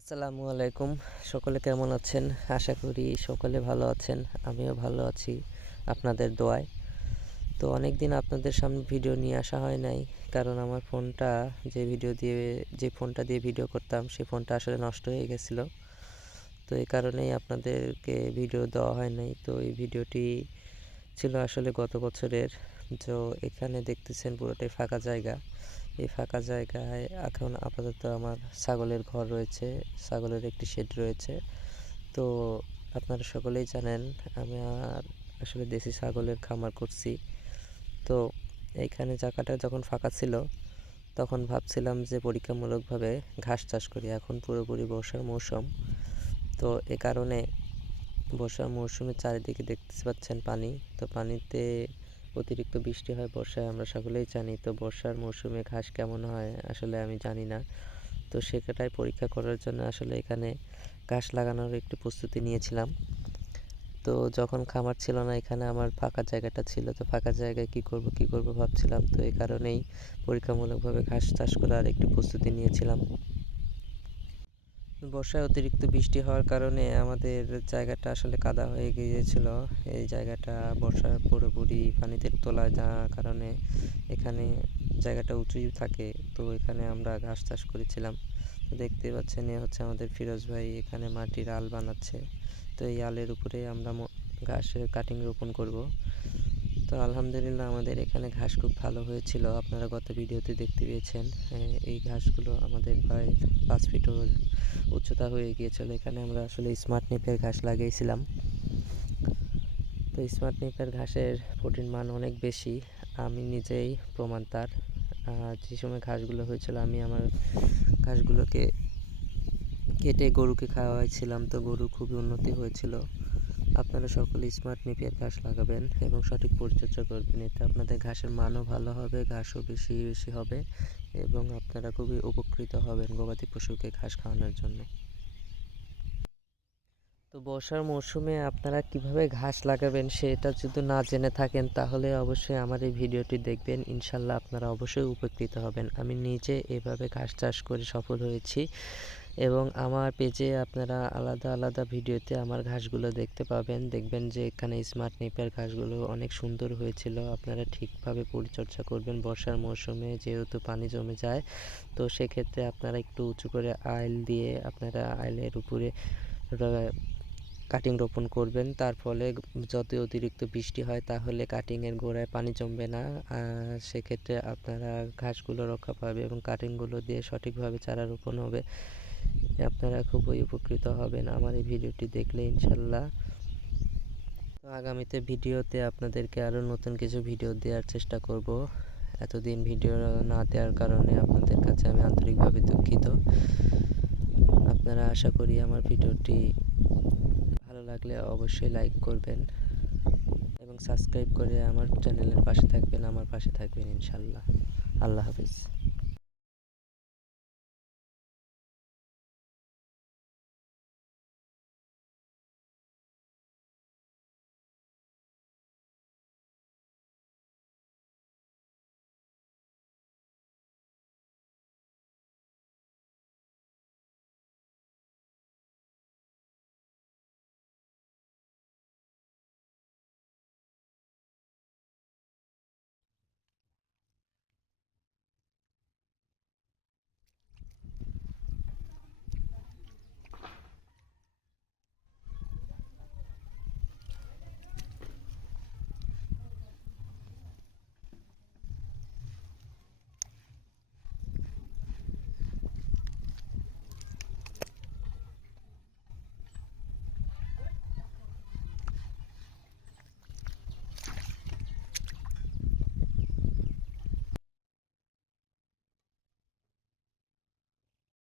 আসসালামু আলাইকুম। সকলে কেমন আছেন? আশা করি সকলে ভালো আছেন। আমিও ভালো আছি আপনাদের দোয়ায়। তো অনেক দিন আপনাদের সামনে ভিডিও নিয়ে আসা হয় নাই, কারণ আমার ফোনটা যে ভিডিও দিয়ে, যে ফোনটা দিয়ে ভিডিও করতাম সেই ফোনটা আসলে নষ্ট হয়ে গেছিল। তো এই কারণেই আপনাদেরকে ভিডিও দেওয়া হয় নাই। তো এই ভিডিওটি ছিল আসলে গত বছরের তো এখানে দেখতেছেন পুরোটাই ফাঁকা জায়গা। এই ফাঁকা জায়গায় এখন আপাতত আমার ছাগলের ঘর রয়েছে, ছাগলের একটি শেড রয়েছে। তো আপনারা সকলেই জানেন, আমি আর আসলে দেশি ছাগলের খামার করছি। তো এইখানে জায়গাটা যখন ফাঁকা ছিল, তখন ভাবছিলাম যে পরীক্ষামূলকভাবে ঘাস চাষ করি। এখন পুরোপুরি বর্ষার মৌসুম। তো এ কারণে বর্ষার মৌসুমে চারিদিকে দেখতে পাচ্ছেন পানি। তো পানিতে অতিরিক্ত বৃষ্টি হয়, বর্ষায় আমরা সকলেই জানি। তো বর্ষার মৌসুমে ঘাস কেমন হয় আসলে আমি জানি না। তো সেটাই পরীক্ষা করার জন্য আসলে এখানে ঘাস লাগানোর একটু প্রস্তুতি নিয়েছিলাম। তো যখন খামার ছিল না, এখানে আমার ফাঁকা জায়গাটা ছিল। তো ফাঁকা জায়গায় কি করব কি করব ভাবছিলাম। তো এই কারণেই পরীক্ষামূলকভাবে ঘাস চাষ করার একটু প্রস্তুতি নিয়েছিলাম। বর্ষায় অতিরিক্ত বৃষ্টি হওয়ার কারণে আমাদের জায়গাটা আসলে কাদা হয়ে গিয়েছিল। এই জায়গাটা বর্ষার পুরোপুরি পানিতে তোলা যাওয়ার কারণে এখানে জায়গাটা উঁচু থাকে, তো এখানে আমরা ঘাস চাষ করেছিলাম। তো দেখতে পাচ্ছেন, এ হচ্ছে আমাদের ফিরোজ ভাই এখানে মাটির আল বানাচ্ছে। তো এই আলের উপরে আমরা ঘাসের কাটিং রোপণ করব। তো আলহামদুলিল্লাহ আমাদের এখানে ঘাস খুব ভালো হয়েছিল। আপনারা গত ভিডিওতে দেখতে পেয়েছেন এই ঘাসগুলো আমাদের প্রায় পাঁচ ফিট উচ্চতা হয়ে গিয়েছিল। এখানে আমরা আসলে স্মার্ট নিপের ঘাস লাগিয়েছিলাম। তো স্মার্ট নিপের ঘাসের প্রোটিন মান অনেক বেশি, আমি নিজেই প্রমাণ তার। যে সময় ঘাসগুলো হয়েছিল, আমি আমার ঘাসগুলোকে কেটে গরুকে খাওয়াইছিলাম, তো গরু খুবই উন্নতি হয়েছিল। আপনারা সকলে স্মার্ট নেপিয়ার ঘাস লাগাবেন এবং সঠিক পরিচর্যা করবেন। এতে আপনাদের ঘাসের মানও ভালো হবে, ঘাসও বেশি বেশি হবে এবং আপনারা খুবই উপকৃত হবেন গবাদি পশুকে ঘাস খাওয়ানোর জন্য। তো বর্ষার মরশুমে আপনারা কীভাবে ঘাস লাগাবেন সেটা যদি না জেনে থাকেন, তাহলে অবশ্যই আমার এই ভিডিওটি দেখবেন। ইনশাল্লাহ আপনারা অবশ্যই উপকৃত হবেন। আমি নিজে এভাবে ঘাস চাষ করে সফল হয়েছি। এবং আমার পেজে আপনারা আলাদা আলাদা ভিডিওতে আমার ঘাসগুলো দেখতে পাবেন। দেখবেন যে এখানে স্মার্ট নিপের ঘাসগুলো অনেক সুন্দর হয়েছিল। আপনারা ঠিকভাবে পরিচর্যা করবেন বর্ষার মৌসুমে যেহেতু পানি জমে যায়। তো সেক্ষেত্রে আপনারা একটু উঁচু করে আইল দিয়ে আপনারা আইলের উপরে কাটিং রোপণ করবেন। তার ফলে যত অতিরিক্ত বৃষ্টি হয় তাহলে কাটিংয়ের গোড়ায় পানি জমবে না। সেক্ষেত্রে আপনারা ঘাসগুলো রক্ষা পাবে এবং কাটিংগুলো দিয়ে সঠিকভাবে চারা রোপণ হবে। আপনারা খুবই উপকৃত হবেন আমার এই ভিডিওটি দেখলে ইনশাল্লাহ। আগামীতে ভিডিওতে আপনাদেরকে আরও নতুন কিছু ভিডিও দেওয়ার চেষ্টা করব। এতদিন ভিডিও না দেওয়ার কারণে আপনাদের কাছে আমি আন্তরিকভাবে দুঃখিত। আপনারা আশা করি আমার ভিডিওটি ভালো লাগলে অবশ্যই লাইক করবেন এবং সাবস্ক্রাইব করে আমার চ্যানেলের পাশে থাকবেন, আমার পাশে থাকবেন ইনশাল্লাহ। আল্লাহ হাফিজ।